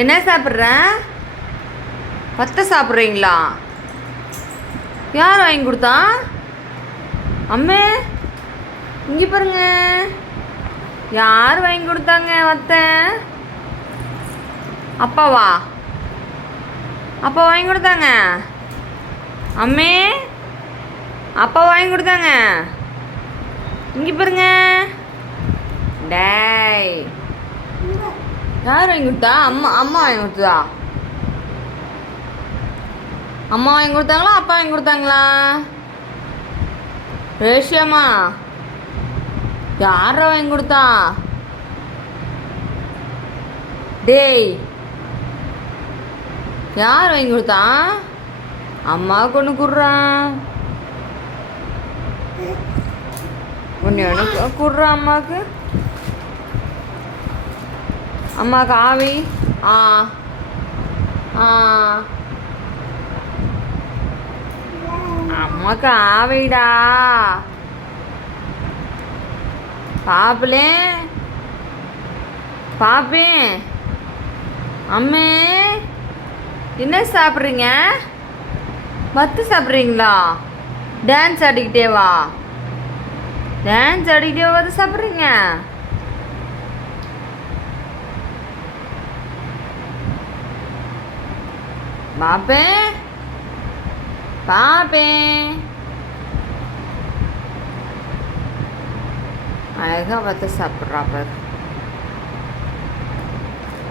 என்ன சாப்பிட்ற? பத்தை சாப்பிட்றீங்களா? யார் வாங்கி கொடுத்தா? அம்மே இங்கே பாருங்க. யார் வாங்கி கொடுத்தாங்க வத்தை? அப்பாவா? அப்பா வாங்கி கொடுத்தாங்க. அம்மே அப்பா வாங்கி கொடுத்தாங்க. இங்கே பாருங்க. டேய். யார் வாங்கி கொடுத்தா? அம்மா அம்மா வாங்கி கொடுத்ததா? அம்மா வாங்கி கொடுத்தாங்களா அப்பா வாங்கி கொடுத்தாங்களா? ரேஷியாம்மா யார வாங்கி கொடுத்தா? டேய் யார் வாங்கி கொடுத்தா? அம்மா ஒன்று குடுறான். ஒன்று எனக்கு குடுறான் அம்மாவுக்கு. அம்மா ஆவி ஆ. ஆ. அம்மாவுக்கு ஆவிடா பாப்பலே பாப்பேன் அம்மே. என்ன சாப்பிட்றீங்க? பத்து சாப்பிட்றீங்களா? டான்ஸ் ஆடிக்கிட்டே வா. டான்ஸ் ஆடிக்கிட்டே வந்து சாப்பிட்றீங்க? பாப்பேன் பாப்பேன் அழகாக பார்த்து சாப்பிட்றா பாரு.